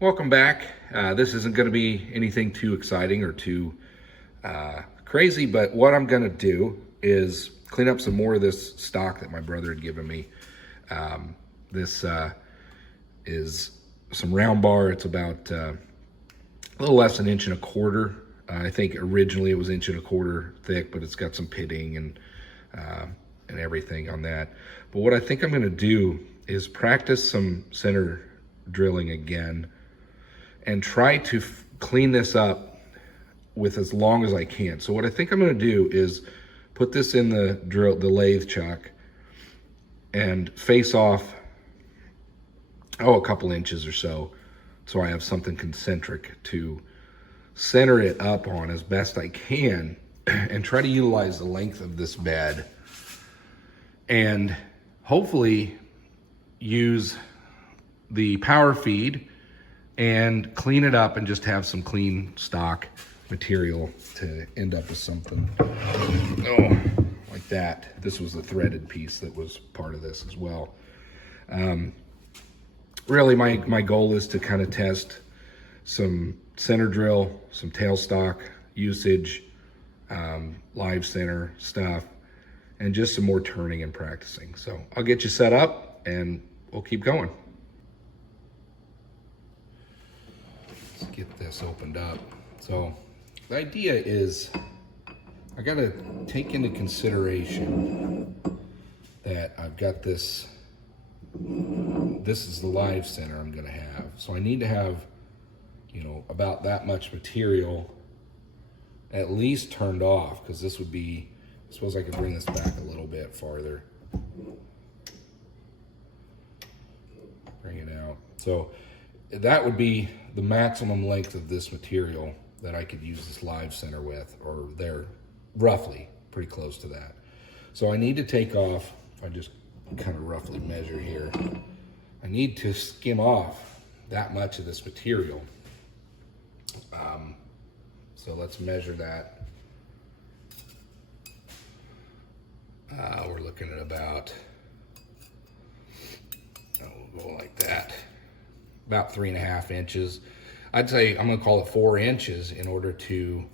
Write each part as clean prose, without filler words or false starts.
Welcome back. This isn't going to be anything too exciting or too crazy, but what I'm going to do is clean up some more of this stock that my brother had given me. This is some round bar. It's about a little less than 1.25 inches. I think originally it was 1.25 inches thick, but it's got some pitting and everything on that. But what I think I'm going to do is practice some center drilling again and try to clean this up with as long as I can. So what I think I'm going to do is put this in the lathe chuck and face off, a couple inches or so I have something concentric to center it up on as best I can and try to utilize the length of this bed and hopefully use the power feed and clean it up and just have some clean stock material to end up with something like that. This was the threaded piece that was part of this as well. Really my goal is to kind of test some center drill, some tailstock usage, live center stuff, and just some more turning and practicing. So I'll get you set up and we'll keep going. Let's get this opened up. So the idea is I gotta take into consideration that I've got this is the live center I'm gonna have. So I need to have, about that much material at least turned off, because this would be, I suppose I could bring this back a little bit farther. Bring it out. So that would be the maximum length of this material that I could use this live center with, or they're roughly pretty close to that. So I need to take off, if I just kind of roughly measure here, I need to skim off that much of this material. So let's measure that. We're looking at about, we'll go like that, about 3.5 inches. I'd say I'm gonna call it 4 inches in order to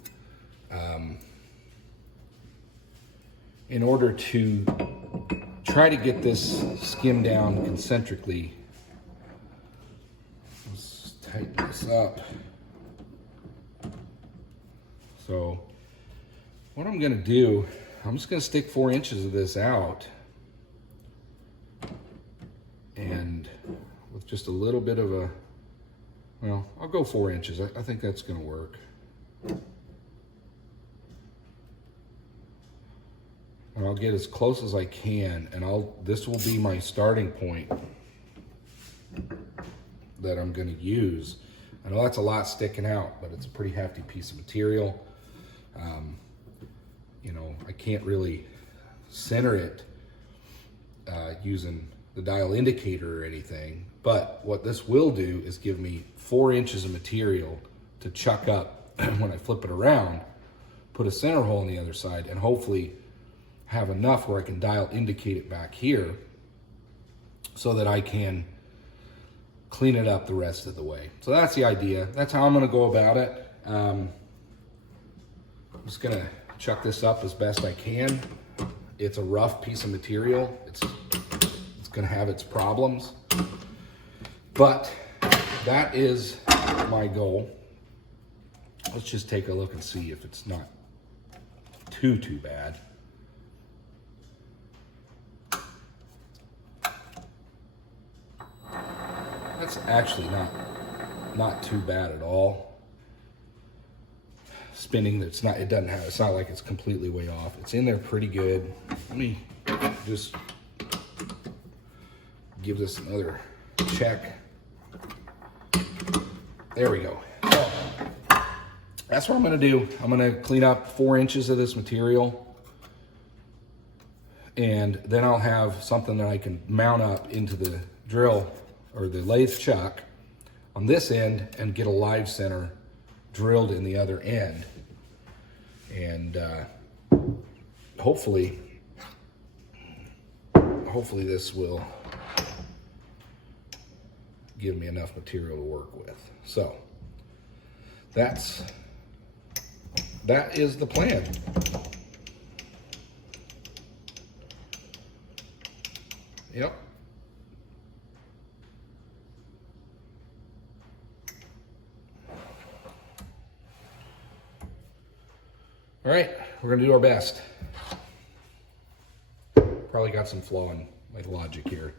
try to get this skimmed down concentrically. Let's tighten this up. So what I'm gonna do, I'm just gonna stick 4 inches of this out, and with just a little bit of a, well, I'll go 4 inches. I think that's gonna work. And I'll get as close as I can, and this will be my starting point that I'm gonna use. I know that's a lot sticking out, but it's a pretty hefty piece of material. I can't really center it using the dial indicator or anything, but what this will do is give me 4 inches of material to chuck up when I flip it around, put a center hole on the other side, and hopefully have enough where I can dial indicate it back here so that I can clean it up the rest of the way. So that's the idea. That's how I'm gonna go about it. I'm just gonna chuck this up as best I can. It's a rough piece of material. It's gonna have its problems, but that is my goal. Let's just take a look and see if it's not too bad. That's actually not too bad at all. Spinning, it's not like it's completely way off. It's in there pretty good. Let me just give this another check. There we go. So that's what I'm gonna do. I'm gonna clean up 4 inches of this material, and then I'll have something that I can mount up into the drill or the lathe chuck on this end and get a live center drilled in the other end. And hopefully this will give me enough material to work with. So that is the plan. Yep. All right, we're gonna do our best. Probably got some flaw in my logic here.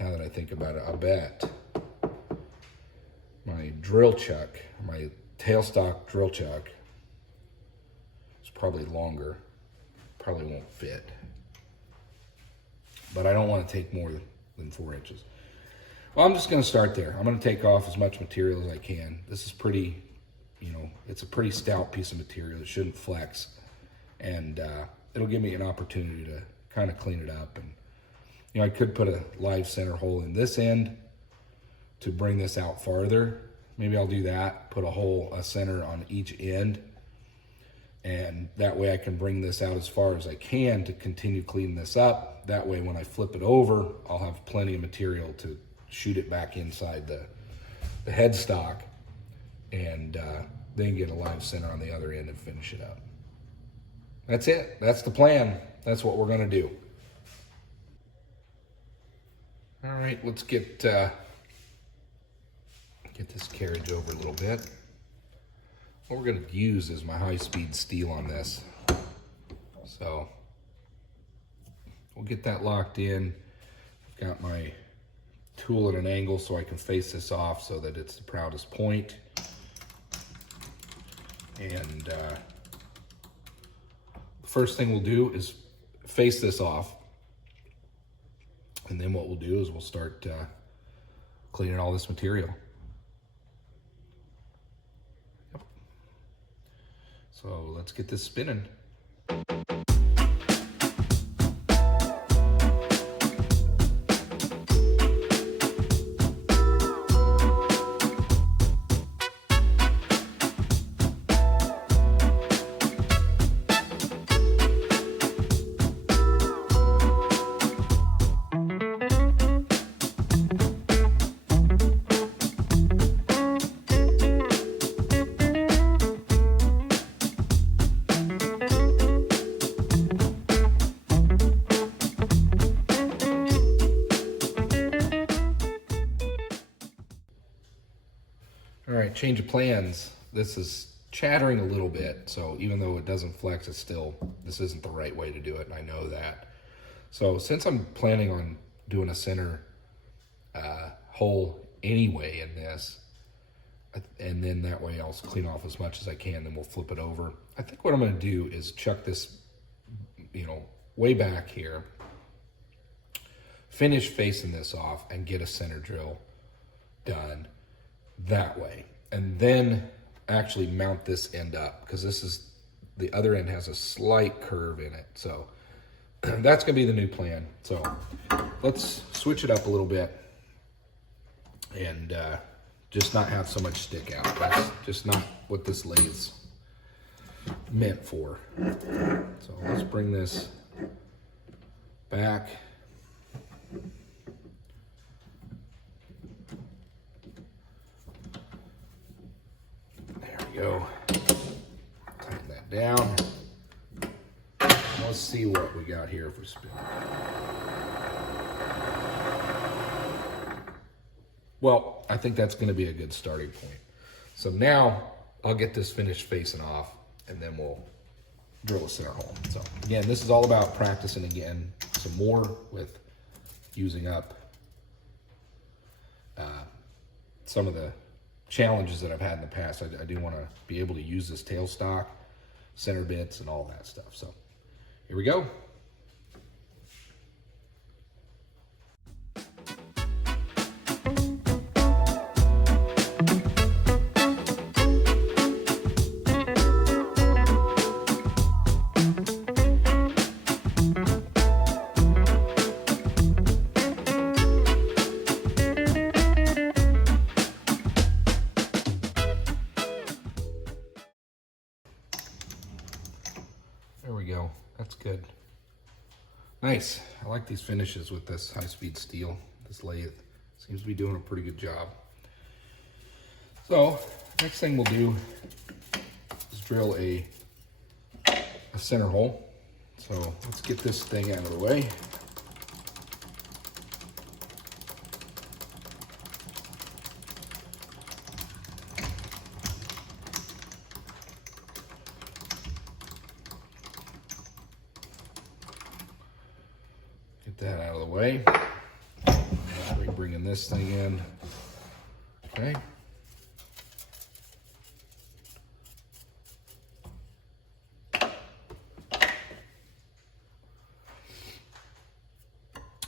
Now that I think about it, I bet my drill chuck, my tailstock drill chuck, is probably longer. Probably won't fit. But I don't want to take more than 4 inches. Well, I'm just going to start there. I'm going to take off as much material as I can. This is pretty, you know, it's a pretty stout piece of material. It shouldn't flex. And it'll give me an opportunity to kind of clean it up. And, you know, I could put a live center hole in this end to bring this out farther. Maybe I'll do that, put a center on each end. And that way I can bring this out as far as I can to continue cleaning this up. That way when I flip it over, I'll have plenty of material to shoot it back inside the headstock and then get a live center on the other end and finish it up. That's it. That's the plan. That's what we're going to do. All right, let's get this carriage over a little bit. What we're going to use is my high-speed steel on this. So we'll get that locked in. I've got my tool at an angle so I can face this off so that it's the proudest point. And the first thing we'll do is face this off. And then what we'll do is we'll start cleaning all this material. So let's get this spinning. All right, change of plans. This is chattering a little bit, so even though it doesn't flex, this isn't the right way to do it, and I know that. So since I'm planning on doing a center hole anyway in this, and then that way I'll clean off as much as I can, then we'll flip it over. I think what I'm gonna do is chuck this, you know, way back here, finish facing this off, and get a center drill done that way, and then actually mount this end up, because the other end has a slight curve in it. So that's gonna be the new plan. So let's switch it up a little bit and just not have so much stick out. That's just not what this lathe's meant for. So let's bring this back. Go. Tighten that down. Let's see what we got here for spin. Well, I think that's going to be a good starting point. So now I'll get this finished facing off, and then we'll drill a center hole. So again, this is all about practicing again some more with using up some of the challenges that I've had in the past. I do want to be able to use this tailstock, center bits, and all that stuff. So here we go. There we go. That's good. Nice. I like these finishes with this high-speed steel, this lathe. Seems to be doing a pretty good job. So next thing we'll do is drill a center hole. So let's get this thing out of the way. Get that out of the way. We're bringing this thing in. Okay.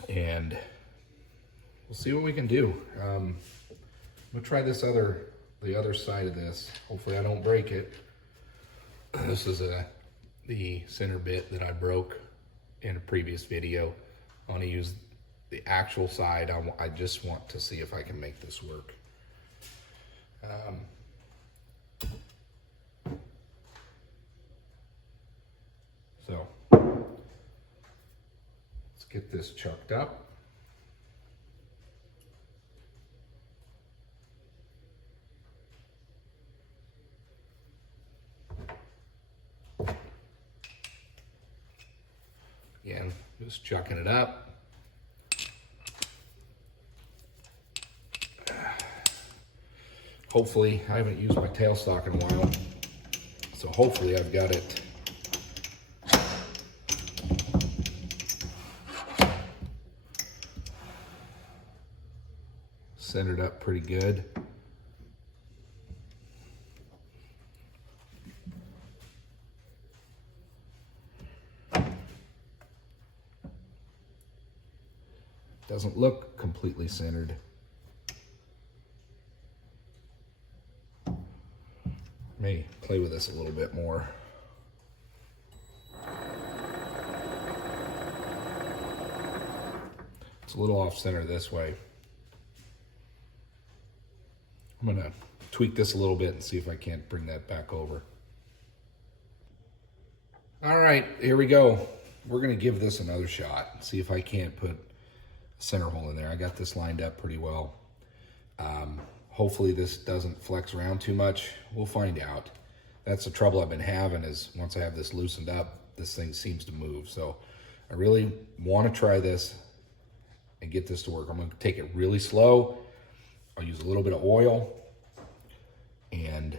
And we'll see what we can do. I'm gonna try the other side of this. Hopefully I don't break it. This is the center bit that I broke in a previous video. I want to use the actual side. I just want to see if I can make this work. So let's get this chucked up. Again, just chucking it up. Hopefully, I haven't used my tailstock in a while, so hopefully I've got it centered up pretty good. Doesn't look completely centered. May play with this a little bit more. It's a little off center this way. I'm gonna tweak this a little bit and see if I can't bring that back over. All right, here we go. We're gonna give this another shot and see if I can't put a center hole in there. I got this lined up pretty well. Hopefully this doesn't flex around too much. We'll find out. That's the trouble I've been having, is once I have this loosened up, this thing seems to move. So I really want to try this and get this to work. I'm going to take it really slow. I'll use a little bit of oil, and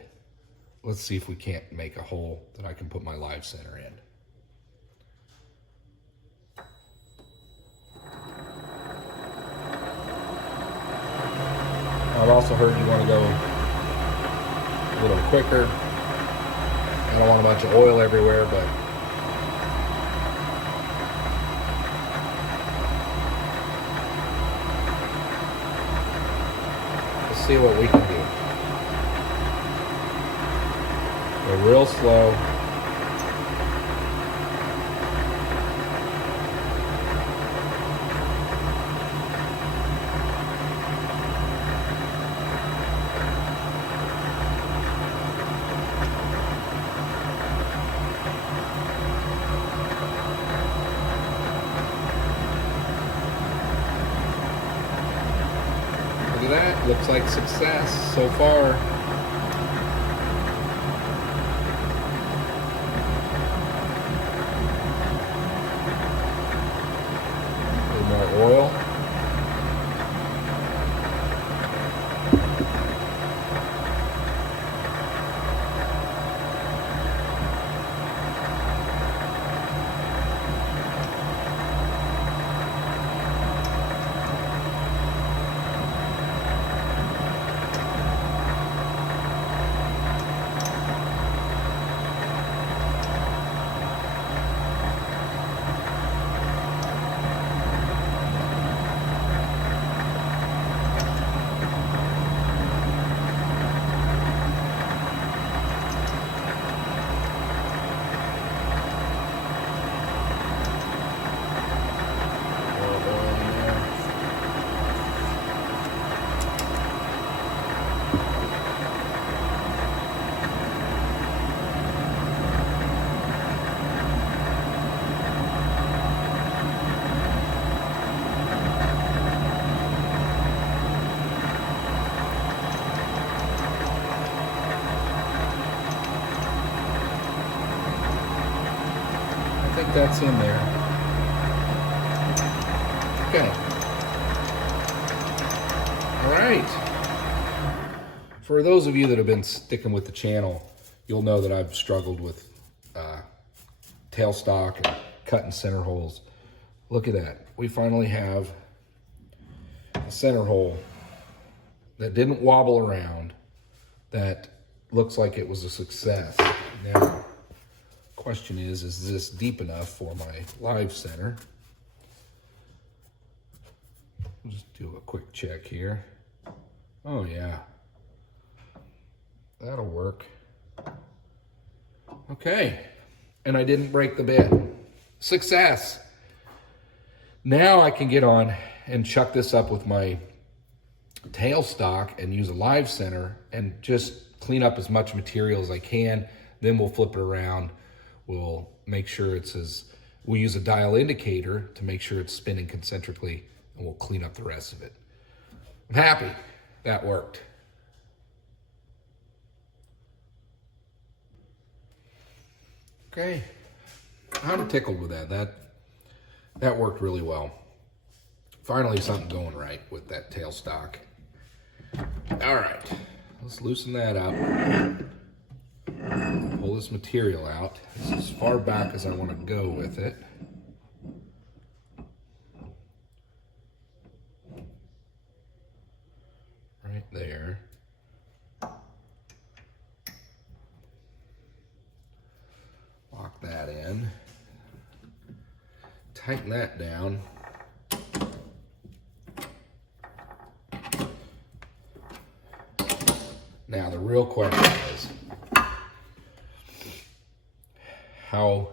let's see if we can't make a hole that I can put my live center in. I've also heard you want to go a little quicker. I don't want a bunch of oil everywhere, but let's see what we can do. Go real slow. That looks like success so far. A little more oil. that's in there. Okay. All right. For those of you that have been sticking with the channel, you'll know that I've struggled with tailstock and cutting center holes. Look at that. We finally have a center hole that didn't wobble around, that looks like it was a success. Now, question is this deep enough for my live center? I'll just do a quick check here. Oh yeah, that'll work. Okay, and I didn't break the bit. Success. Now I can get on and chuck this up with my tailstock and use a live center and just clean up as much material as I can. Then we'll flip it around. We'll make sure we'll use a dial indicator to make sure it's spinning concentrically, and we'll clean up the rest of it. I'm happy that worked. Okay, I'm tickled with that. That worked really well. Finally, something going right with that tailstock. All right, let's loosen that up. Pull this material out. This is as far back as I want to go with it. Right there. Lock that in. Tighten that down. Now the real question is, how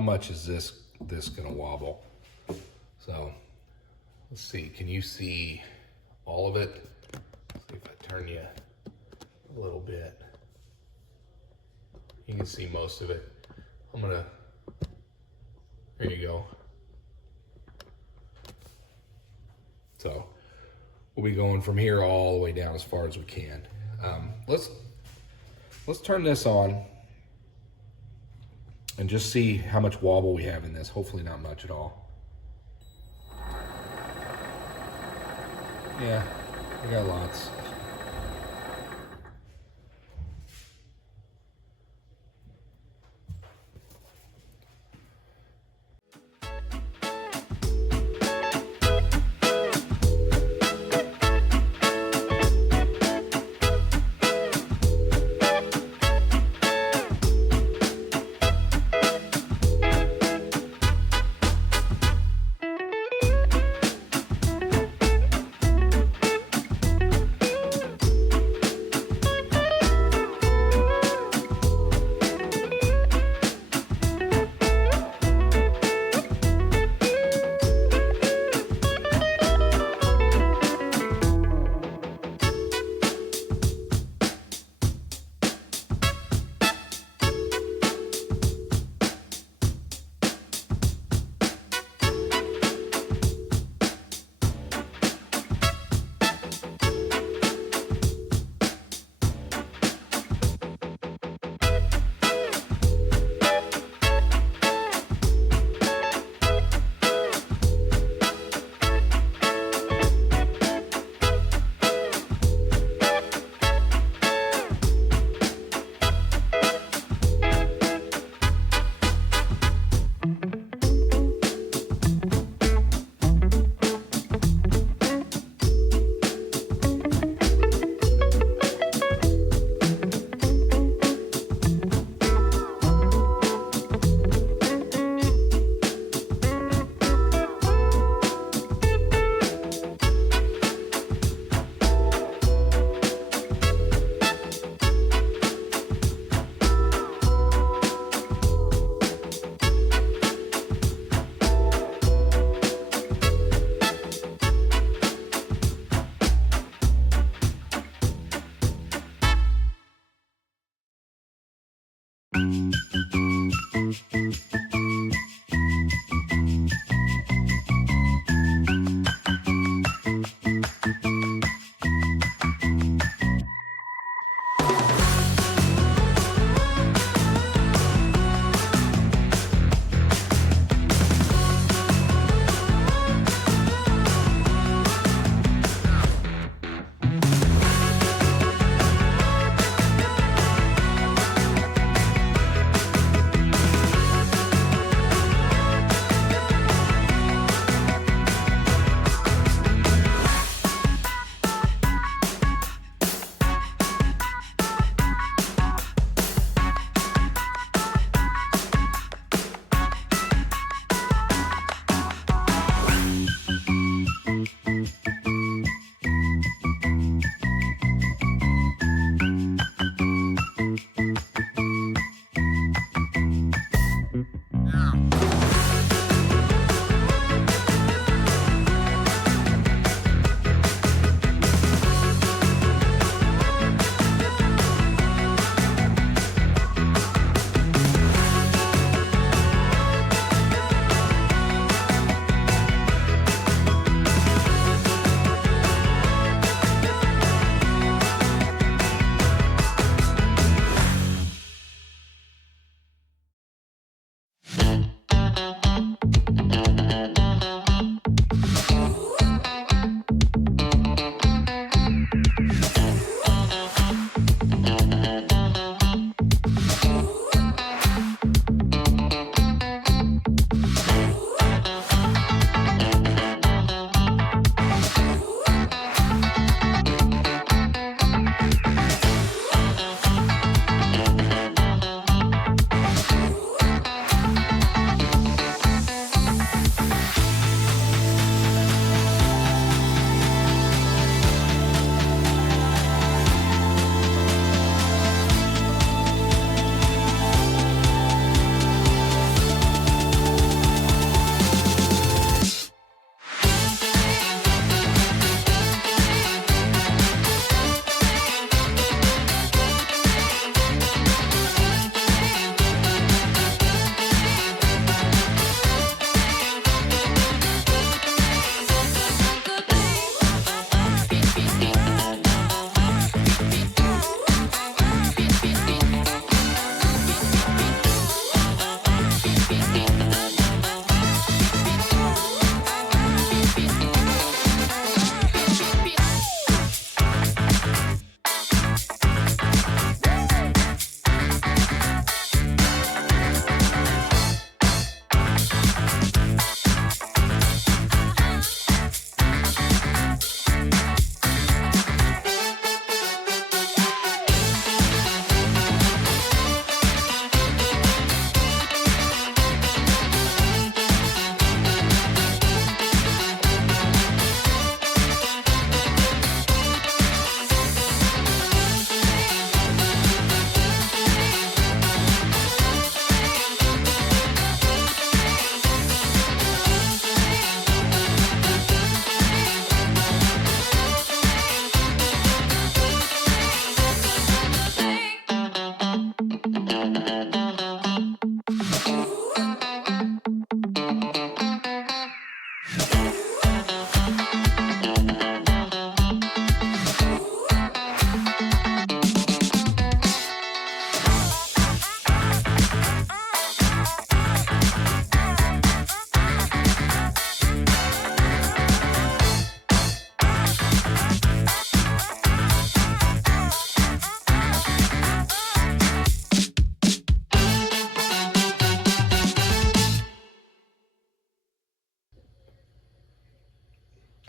much is this gonna wobble? So let's see, can you see all of it? Let's see if I turn you a little bit. You can see most of it. There you go. So we'll be going from here all the way down as far as we can. Let's turn this on and just see how much wobble we have in this. Hopefully not much at all. Yeah, we got lots.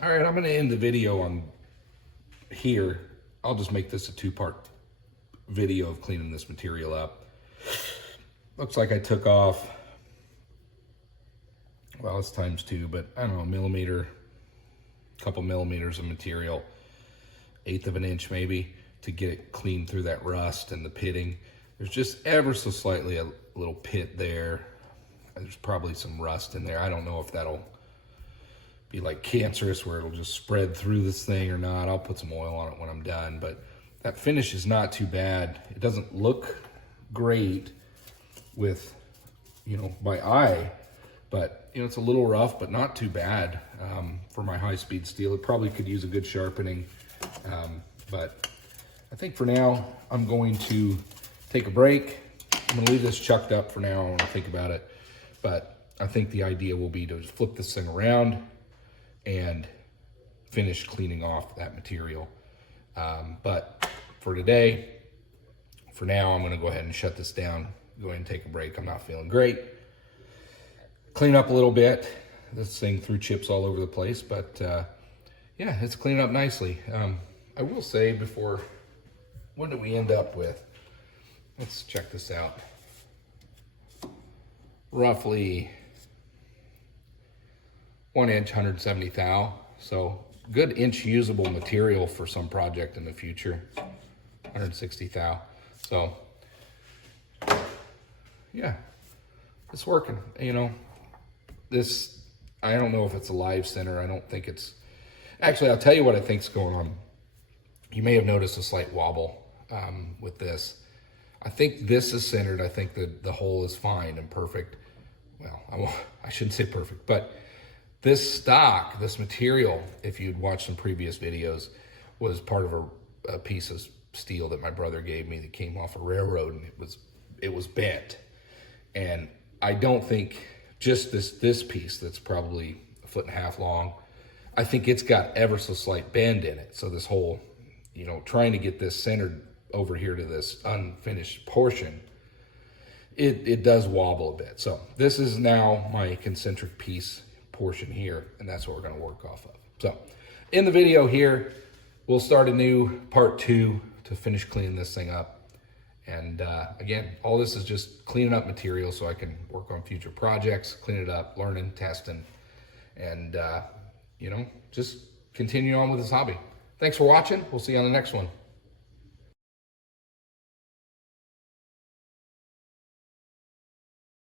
All right, I'm gonna end the video on here. I'll just make this a two-part video of cleaning this material up. Looks like I took off, well, it's times 2, but I don't know, millimeter, couple millimeters of material, 1/8 of an inch maybe, to get it clean through that rust and the pitting. There's just ever so slightly a little pit there. There's probably some rust in there. I don't know if that'll be like cancerous where it'll just spread through this thing or not. I'll put some oil on it when I'm done, but that finish is not too bad. It doesn't look great with, you know, my eye, but you know, it's a little rough, but not too bad for my high-speed steel. It probably could use a good sharpening, but I think for now I'm going to take a break. I'm gonna leave this chucked up for now. I want to think about it, but I think the idea will be to just flip this thing around and finish cleaning off that material. But for today, for now, I'm gonna go ahead and shut this down, go ahead and take a break. I'm not feeling great. Clean up a little bit. This thing threw chips all over the place, but yeah, it's cleaning up nicely. I will say before, what did we end up with? Let's check this out. Roughly 1 inch, 170 thou. So good inch usable material for some project in the future. 160 thou. So yeah, it's working. You know, this, I don't know if it's a live center. I don't think it's, actually, I'll tell you what I think's going on. You may have noticed a slight wobble with this. I think this is centered. I think that the hole is fine and perfect. Well, I shouldn't say perfect, but this stock, this material, if you'd watched some previous videos, was part of a piece of steel that my brother gave me that came off a railroad, and it was bent. And I don't think just this piece that's probably 1.5 feet long, I think it's got ever so slight bend in it. So this whole, you know, trying to get this centered over here to this unfinished portion, it does wobble a bit. So this is now my concentric piece portion here, and that's what we're going to work off of. So in the video here, we'll start a new part 2 to finish cleaning this thing up. And again, all this is just cleaning up material so I can work on future projects, clean it up, learning, testing, and you know, just continue on with this hobby. Thanks for watching. We'll see you on the next one.